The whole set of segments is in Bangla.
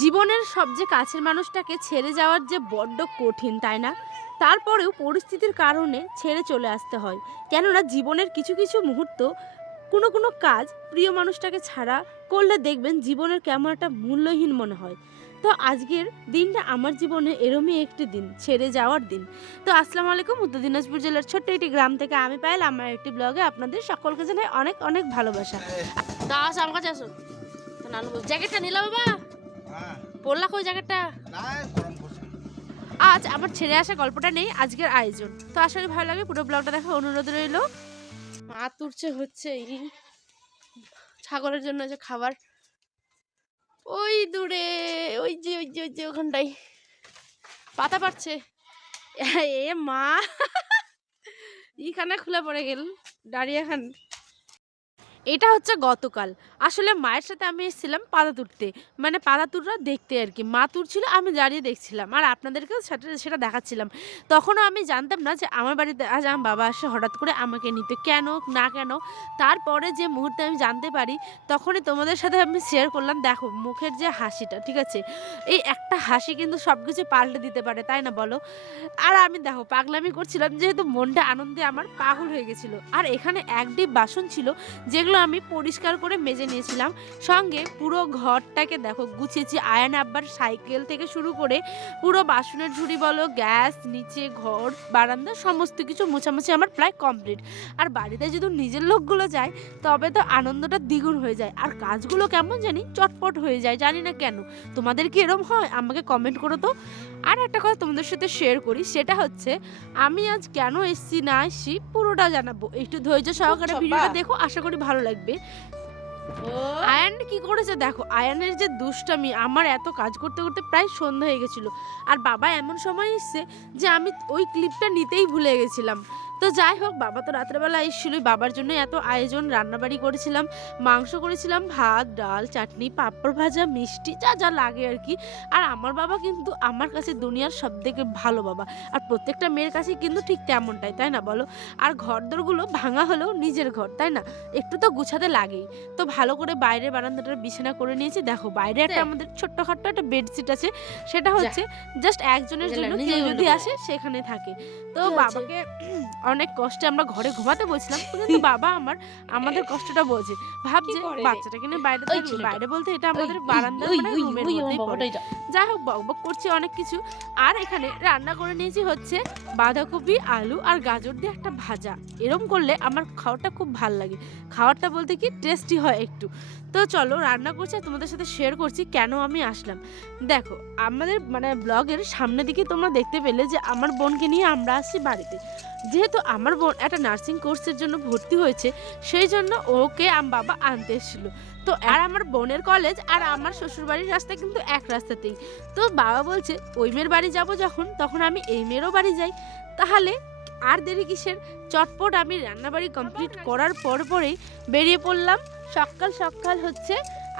জীবনের সবচেয়ে কাছের মানুষটাকে ছেড়ে যাওয়ার যে বড্ড কঠিন, তাই না? তারপরেও পরিস্থিতির কারণে ছেড়ে চলে আসতে হয়। কেননা জীবনের কিছু কিছু মুহূর্ত, কোনো কাজ প্রিয় মানুষটাকে ছাড়া করলে দেখবেন জীবনের কেমন একটা মূল্যহীন মনে হয়। তো আজকের দিনটা আমার জীবনে এরমই একটি দিন, ছেড়ে যাওয়ার দিন। তো আসসালামু আলাইকুম, উত্তর দিনাজপুর জেলার ছোট্ট একটি গ্রাম থেকে আমি পায়েল আমার একটি ব্লগে আপনাদের সকলকে জানাই অনেক অনেক ভালোবাসা। তা আস আমার কাছে আসো। তো নানু জ্যাকেটটা নিলা বাবা, হ্যাঁ, পড়লা কই জ্যাকেটটা? না গরম পড়ছে। আজ আমার ছেড়ে আসা গল্পটা নেই আজকের আয়োজন। তো আশা করি ভালো লাগে, পুরো ব্লগটা দেখা অনুরোধ রইল। মা তুলছে হচ্ছে এই ছাগলের জন্য যে খাবার, ওই দূরে, ওই যে ওখানটাই পাতা পাচ্ছে। এ মা, ইখানে খুলে পড়ে গেল দাঁড়িয়ে খান। এটা হচ্ছে গতকাল। আসলে মায়ের সাথে আমি এসেছিলাম পাতা তুলতে, মানে পাতা তুলরা দেখতে আর কি। মা তুলছিল, আমি দাঁড়িয়ে দেখছিলাম আর আপনাদেরকেও সেটা দেখাচ্ছিলাম। তখনও আমি জানতাম না যে আমার বাড়িতে আজ আমার বাবা আসে হঠাৎ করে আমাকে নিতে, কেন না কেন। তারপরে যে মুহূর্তে আমি জানতে পারি তখনই তোমাদের সাথে আমি শেয়ার করলাম। দেখো মুখের যে হাসিটা, ঠিক আছে, এই একটা হাসি কিন্তু সব কিছু পাল্টে দিতে পারে, তাই না বলো? আর আমি দেখো পাগলামি করছিলাম যেহেতু মনটা আনন্দে আমার পাগল হয়ে গেছিল। আর এখানে এক ডিপ বাসন ছিল যেগুলো আমি পরিষ্কার করে মেজে নিয়েছিলাম। সঙ্গে পুরো ঘরটাকে দেখো গুছিয়েছি। আয়ান আব্বার সাইকেল থেকে শুরু করে পুরো বাসনের ঝুড়ি বলো, গ্যাস, নিচে ঘর, বারান্দা সমস্ত কিছু মোছামুছি আমার প্রায় কমপ্লিট। আর বাড়িতে যদি নিজের লোকগুলো যায় তবে তো আনন্দটা দ্বিগুণ হয়ে যায় আর কাজগুলো কেমন জানি চটপট হয়ে যায়, জানি না কেন। তোমাদের কি এরম হয় আমাকে কমেন্ট করো তো। আর একটা কথা তোমাদের সাথে শেয়ার করি, সেটা হচ্ছে আমি আজ কেন এসছি না এসছি পুরোটা জানাবো। একটু ধৈর্য সহকারে ভিডিওটা দেখো, আশা করি ভালো লাগবে। আয়ান কি করেছে দেখো, আয়ানের যে দুষ্টামি, আমার এত কাজ করতে করতে প্রায় সন্ধ্যা হয়ে গেছিল। আর বাবা এমন সময় এসছে যে আমি ওই ক্লিপটা নিতেই ভুলে গেছিলাম। তো যাই হোক, বাবা তো রাত্রেবেলা এসেছিল, বাবার জন্য এত আয়োজন, রান্নাবাড়ি করেছিলাম, মাংস করেছিলাম, ভাত ডাল চাটনি পাঁপড় ভাজা মিষ্টি যা যা লাগে আর কি। আর আমার বাবা কিন্তু আমার কাছে দুনিয়ার সব থেকে ভালো বাবা। আর প্রত্যেকটা মেয়ের কাছে কিন্তু ঠিক তেমনটাই, তাই না বলো? আর ঘরদোরগুলো ভাঙা হলেও নিজের ঘর, তাই না? একটু তো গুছাতে লাগেই। তো ভালো করে বাইরে বারান্দাটার বিছানা করে নিয়েছি। দেখো বাইরে একটা আমাদের ছোট্টখাট্ট একটা বেডশিট আছে, সেটা হচ্ছে জাস্ট একজনের জন্য, কেউ যদি আসে সেখানে থাকে। তো বাবাকে অনেক কষ্টে আমরা ঘরে ঘুমাতে বলছিলাম, কিন্তু বাবা আমাদের কষ্টটা বোঝে, ভাবছে বাচ্চাটাকে নিয়ে বাইরে থাকবে। বাইরে বলতে এটা আমাদের বারান্দার মানে রুমের মধ্যেই পড়ে। যাই হোক বকবক করছি অনেক কিছু। আর এখানে রান্না করে নিয়েছি হচ্ছে বাঁধাকপি আলু আর গাজর দিয়ে একটা ভাজা। এরম করলে আমার খাওয়াটা খুব ভাল লাগে, খাবারটা বলতে কি টেস্টি হয় একটু। তো চলো রান্না করছি আর তোমাদের সাথে শেয়ার করছি কেন আমি আসলাম। দেখো আমাদের মানে ব্লগের সামনের দিকে তোমরা দেখতে পেলে যে আমার বোনকে নিয়ে আমরা আসছি বাড়িতে। যেহেতু আমার বোন একটা নার্সিং কোর্সের জন্য ভর্তি হয়েছে, সেই জন্য ওকে বাবা আনতে এসেছিলো। তো আর আমার বোনের কলেজ আর আমার শ্বশুরবাড়ির রাস্তা কিন্তু এক রাস্তাতেই। তো বাবা বলছে ওই মেয়ের বাড়ি যাব যখন, তখন আমি এই মেয়েরও বাড়ি যাই। তাহলে আর দেরি কিসের, চটপট আমি রান্নাবাড়ি কমপ্লিট করার পরেই বেরিয়ে পড়লাম সকাল সকাল হচ্ছে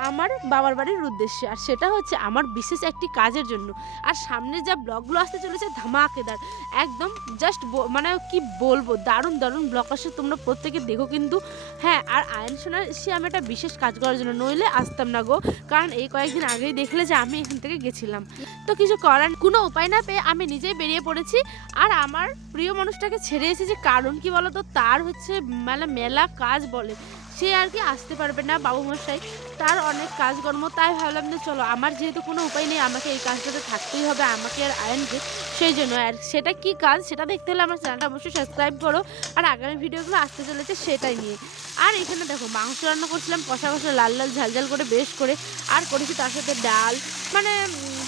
আমার বাবার বাড়ির উদ্দেশ্যে। আর সেটা হচ্ছে আমার বিশেষ একটি কাজের জন্য। আর সামনে যা ব্লগগুলো আসতে চলেছে ধামাকেদার একদম, জাস্ট মানে কি বলবো, দারুণ দারুণ ব্লগ আসে, তোমরা প্রত্যেকে দেখো কিন্তু। হ্যাঁ, আর আয়ন শোনার সে আমি একটা বিশেষ কাজ করার জন্য, নইলে আসতাম না গো। কারণ এই কয়েকদিন আগেই দেখলে যে আমি এখান থেকে গেছিলাম। তো কিছু করার কোনো উপায় না পেয়ে আমি নিজেই বেরিয়ে পড়েছি। আর আমার প্রিয় মানুষটাকে ছেড়ে এসেছি, কারণ কি বলতো, তার হচ্ছে মানে মেলা কাজ বলে, সে আর কি আসতে পারবে না, বাবু মশাই তার অনেক কাজকর্ম। তাই ভাবলাম যে চলো, আমার যেহেতু কোনো উপায় নেই, আমাকে এই কাজটাতে থাকতেই হবে, আমাকে আর আয়নকে, সেই জন্য। আর সেটা কি কাজ সেটা দেখতে হলে আমার চ্যানেলটা অবশ্যই সাবস্ক্রাইব করো। আর আগামী ভিডিওগুলো আসতে চলেছে সেটাই নিয়ে। আর এখানে দেখো মাংস রান্না করছিলাম কষা কষা লাল লাল ঝাল ঝাল করে বেশ করে। আর করেছি তার সাথে ডাল, মানে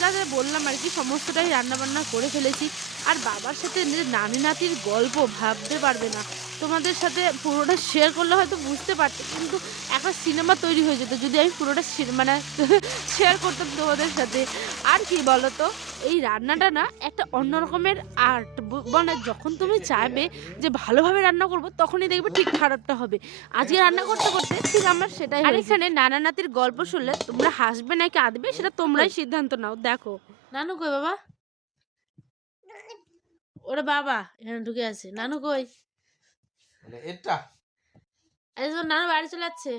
যা যা বললাম আর কি সমস্তটাই রান্না বান্না করে ফেলেছি। আর বাবার সাথে নানি নাতির গল্প ভাবতে পারবে না, তোমাদের সাথে পুরোটা শেয়ার করলে হয়তো বুঝতে পারতে, কিন্তু একটা সিনেমা তৈরি হয়ে যেত যদি আমি পুরোটা মানে শেয়ার করতাম তোমাদের সাথে। আর কি বলতো, এই রান্নাটা না একটা অন্যরকমের আর্ট, মানে যখন তুমি চাইবে যে ভালোভাবে রান্না করবো তখনই দেখবে ঠিক খারাপটা হবে। আজকে রান্না করতে করতে ঠিক আমার সেটাই। আর এখানে নানা নাতির গল্প শুনলে তোমরা হাসবে নাকি কাঁদবে সেটা তোমরাই সিদ্ধান্ত নাও। দেখো নানু কই বাবা, ওরে বাবা এখানে ঢুকে আছে, নানু কই? এটা এই যে নানু বাড়ি চলে যাচ্ছে,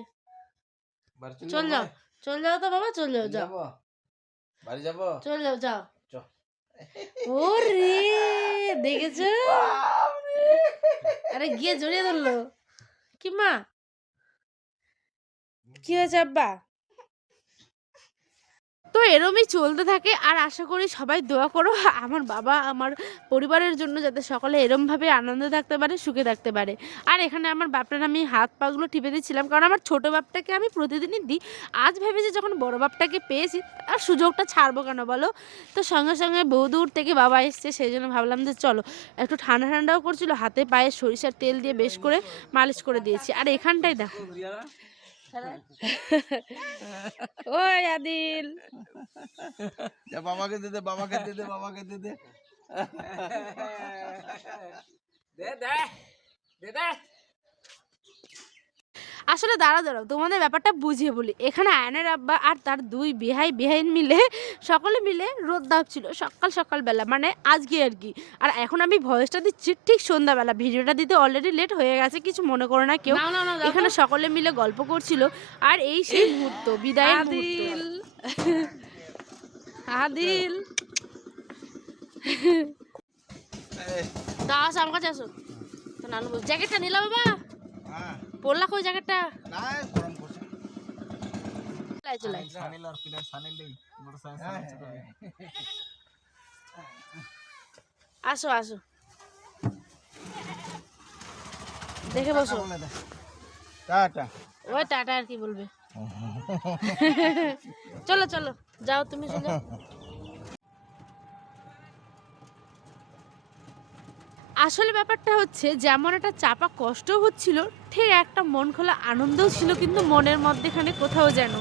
চল যাও, চল যাও তো বাবা, চল যাও, যাও। বাড়ি যাবো চলে যাও, যাও। চ ওরে দেখেছো? আরে গিয়ে জড়িয়ে ধরলো। কি মা? কি হয়েছে আব্বা? তো এরমই চলতে থাকে আর আশা করি সবাই দোয়া করো আমার বাবা আমার পরিবারের জন্য যাতে সকলে এরমভাবে আনন্দে থাকতে পারে, সুখে থাকতে পারে। আর এখানে আমার বাপটার আমি হাত পাগুলো টিপে দিচ্ছিলাম কারণ আমার ছোট বাপটাকে আমি প্রতিদিনই দিই। আজ ভেবেছি যখন বড় বাপটাকে পেয়েছি আর সুযোগটা ছাড়বো কেন বলো? তো সঙ্গে সঙ্গে বহুদূর থেকে বাবা এসছে সেই জন্য ভাবলাম যে চলো একটু ঠান্ডা ঠান্ডাও করছিল, হাতে পায়ে সরিষার তেল দিয়ে বেশ করে মালিশ করে দিয়েছি। আর এখানটাই দেখো ওই আদিল যা বাবাকে দে দে বাবাকে দে দে বাবাকে দে দে দে দে দে দে আসলে দাঁড়াও দাঁড়াও তোমাদের ব্যাপারটা বুঝিয়ে বলি। এখানে আয়নের আব্বা আর তার দুই বেহাইন মিলে সকলে মিলে রোদ দাবছিল সকাল সকালবেলা, মানে আজকে আর কি। আর এখন আমি ভয়েসটা দিচ্ছি ঠিক সন্ধ্যাবেলা, ভিডিওটা দিতে অলরেডি লেট হয়ে গেছে, কিছু মনে করো না কেউ। এখানে সকলে মিলে গল্প করছিল আর এই সেই মুহূর্ত, বিদায়ের মুহূর্ত। আদিল দাও আসো আমার কাছে আসো। তো নানু বল জ্যাকেটটা নিলাম বাবা, হ্যাঁ পড়লা কই জ্যাকেটটা? না গরম করছে চলে সানিল আর পিলার সানিল দেই বড় সাইজ সানিল আসো আসো দেখে বসো। টাটা ওই টাটা আর কি বলবে। চলো চলো যাও তুমি চলো। আসলে ব্যাপারটা হচ্ছে যেমন একটা চাপা কষ্ট হচ্ছিল ঠিক একটা মন খোলা আনন্দও ছিল, কিন্তু মনের মধ্যেখানে কোথাও যেন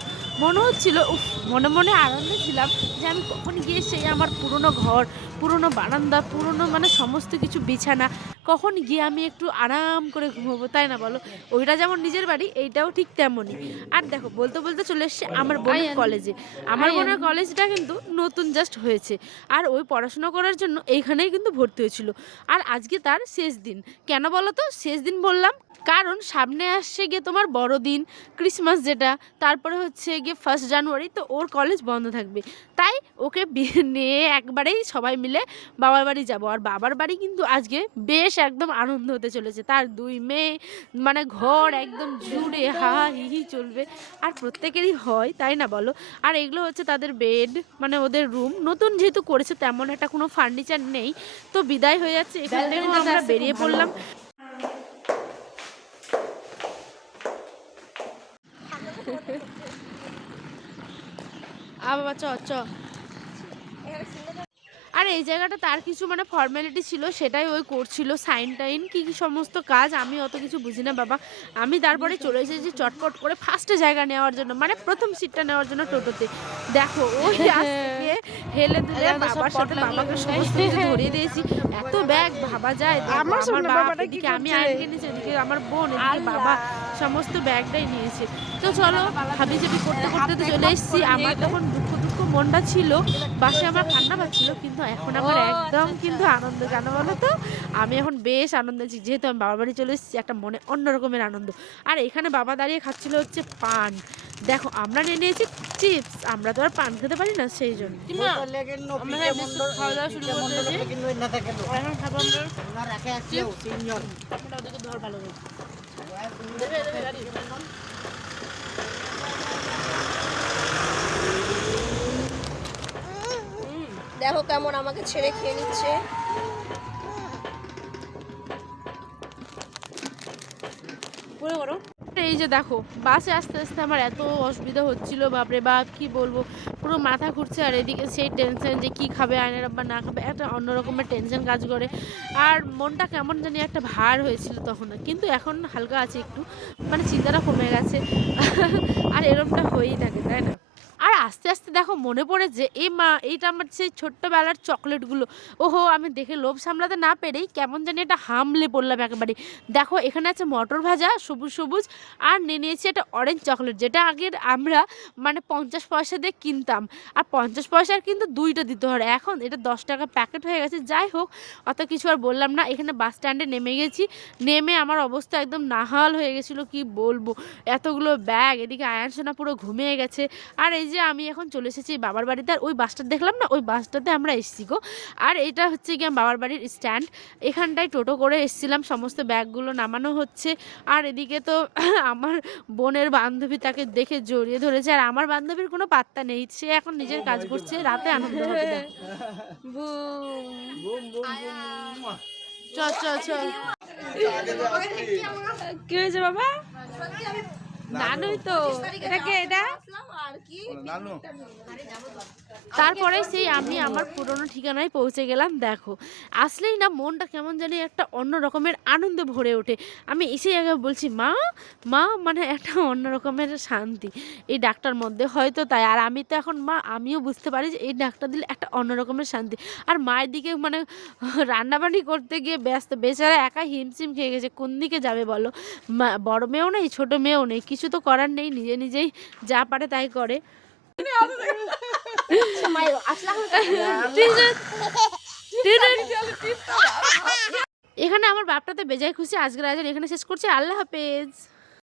মনে হচ্ছিল উফ, মনে মনে আনন্দে ছিলাম যে আমি কখন গিয়ে সেই আমার পুরনো ঘর, পুরনো বারান্দা, পুরনো মানে সমস্ত কিছু বিছানা কখন গিয়ে আমি একটু আরাম করে ঘুমোবো, তাই না বলো? ওইটা যেমন নিজের বাড়ি এইটাও ঠিক তেমনই। আর দেখো বলতে বলতে চলে এসছে আমার বোনের কলেজে। আমার বোনের কলেজটা কিন্তু নতুন জাস্ট হয়েছে আর ওই পড়াশোনা করার জন্য এইখানেই কিন্তু ভর্তি হয়েছিল। আর আজকে তার শেষ দিন। কেন বলো তো শেষ দিন বললাম? কারণ সামনে আসছে গিয়ে তোমার বড়দিন, ক্রিসমাস যেটা, তারপরে হচ্ছে গিয়ে 1 জানুয়ারি, তো ওর কলেজ বন্ধ থাকবে। তাই ওকে নিয়ে একবারেই সবাই মিলে বাবার বাড়ি যাব। আর বাবার বাড়ি কিন্তু আজকে বেশ একদম আনন্দ হতে চলেছে। তার 2 মেয়ে, মানে ঘর একদম জুড়ে হা হা হি হি চলবে। আর প্রত্যেকেরই হয়, তাই না বলো? আর এগুলো হচ্ছে তাদের বেড, মানে ওদের রুম। নতুন যেহেতু করেছে তেমন একটা কোনো ফার্নিচার নেই। তো বিদায় হয়ে যাচ্ছে এখান থেকে, আমরা বেরিয়ে পড়লাম। বাবা চ চ। আর এই জায়গাটা তার কিছু মানে ফর্মালিটি ছিল সেটাই ওই করছিল, সাইন টাইন কী কী সমস্ত কাজ, আমি অত কিছু বুঝি না বাবা। আমি তারপরে চলে এসেছি চটপট করে ফার্স্টে জায়গা নেওয়ার জন্য, মানে প্রথম সিটটা নেওয়ার জন্য টোটোতে। দেখো ওই রাস্তাকে হেলে দুলে বাবার সাথে বাবাকে সমস্ত কিছু ধরিয়ে দিয়েছি। এত ব্যাগ ভাবা যায়, আমার বাবা এদিকে আমি আইনকে নিয়েছি, এদিকে আমার বোন, এদিকে বাবা সমস্ত ব্যাগটাই নিয়েছে। তো চলো হাবি জাবি করতে করতে তো চলে এসেছি। আমার তখন দুঃখ দুঃখ মনটা ছিল, বাসে আমার কান্না পাচ্ছিল, কিন্তু এখন আমার একদম কিন্তু আনন্দ। কেন বলো তো? আমি এখন বেশ আনন্দ আছি যেহেতু আমি বাবার বাড়ি চলে এসেছি, একটা মনে অন্য রকমের আনন্দ। আর এখানে বাবা দাঁড়িয়ে খাচ্ছিল হচ্ছে পান। দেখো আমরা নিয়ে নিয়েছি চিপস, আমরা তো আর পান খেতে পারি না সেই জন্য। আমরা খাওয়া দাওয়া শুরু করতেছি। এখন খাবো আমরা চিপস। আমরা ওদেরকে ধর ভালো করে। দেখো কেমন আমাকে ছেড়ে খেয়ে নিচ্ছে। এই যে দেখো বাসে আস্তে আস্তে আমার এত অসুবিধা হচ্ছিল, বাপরে বাপ কি বলবো, পুরো মাথা ঘুরছে। আর এদিকে সেই টেনশন যে কি খাবে আয়নের আব্বা না খাবে, একটা অন্য রকমের টেনশন কাজ করে। আর মনটা কেমন জানি একটা ভার হয়েছিল তখন, কিন্তু এখন হালকা আছে একটু, মানে চিন্তাটা কমে গেছে। আর এরকমটা হয়েই থাকে, তাই না? আর আস্তে আস্তে দেখো মনে পড়ে যে এ মা এইটা আমার সেই ছোট্টবেলার চকলেটগুলো। ওহো আমি দেখে লোভ সামলাতে না পেরেই কেমন জানি একটা হামলে পড়লাম একেবারে। দেখো এখানে আছে মটর ভাজা সবুজ সবুজ, আর নিয়ে নিয়েছি একটা অরেঞ্জ চকলেট, যেটা আগের আমরা মানে 50 পয়সা দিয়ে কিনতাম। আর 50 পয়সার কিন্তু 2টা দিতে হয়, এখন এটা 10 টাকা প্যাকেট হয়ে গেছে। যাই হোক অত কিছু আর বললাম না। এখানে বাস স্ট্যান্ডে নেমে গেছি, নেমে আমার অবস্থা একদম নাহাল হয়ে গেছিলো, কি বলবো, এতগুলো ব্যাগ, এদিকে আয়ান সোনা পুরো ঘুমিয়ে গেছে। আর এই যে আমি এখন চলে এসেছি বাবার বাড়িতে। আর ওই বাসটা দেখলাম না, ওই বাসটাতে আমরা এসেছি গো। আর এটা হচ্ছে গিয়ে বাবার বাড়ির স্ট্যান্ড। এখানটায় টোটো করে এসেছিলাম, সমস্ত ব্যাগগুলো নামানো হচ্ছে। আর এদিকে তো আমার বোনের বান্ধবী তাকে দেখে জড়িয়ে ধরেছে, আর আমার বান্ধবীর কোনো পাত্তা নেই, সে এখন নিজের কাজ করছে, রাতে আনন্দ হবে না। বুম। Boom boom boom. চ চ চ আগে তো আসবি। কি হয়েছে বাবা? নানুই তো, এটা কে এটা? আর কি নানু তারপরে সেই আমি আমার পুরনো ঠিকানায় পৌঁছে গেলাম। দেখো, আসলেই না মনটা কেমন জানি একটা অন্য রকমের আনন্দে ভরে ওঠে। আমি এসেই আগে বলছি মা, মা, মানে একটা অন্য রকমের শান্তি এই ডাকটার মধ্যে, হয়তো তাই। আর আমি তো এখন মা, আমিও বুঝতে পারি যে এই ডাকটা দিলে একটা অন্য রকমের শান্তি। আর মায়ের দিকে মানে রান্নাবান্নি করতে গিয়ে ব্যস্ত, বেচারা একা হিমশিম খেয়ে গেছে, কোন দিকে যাবে বলো? বড় মেয়েও নেই, ছোট মেয়েও নেই, কিছু তো করার নেই, নিজে নিজেই যা পারে তাই করে। এখানে আমার বাপটাতে বেজায় খুশি। আজকের আয়োজন এখানে শেষ করছি। আল্লাহ হাফেজ।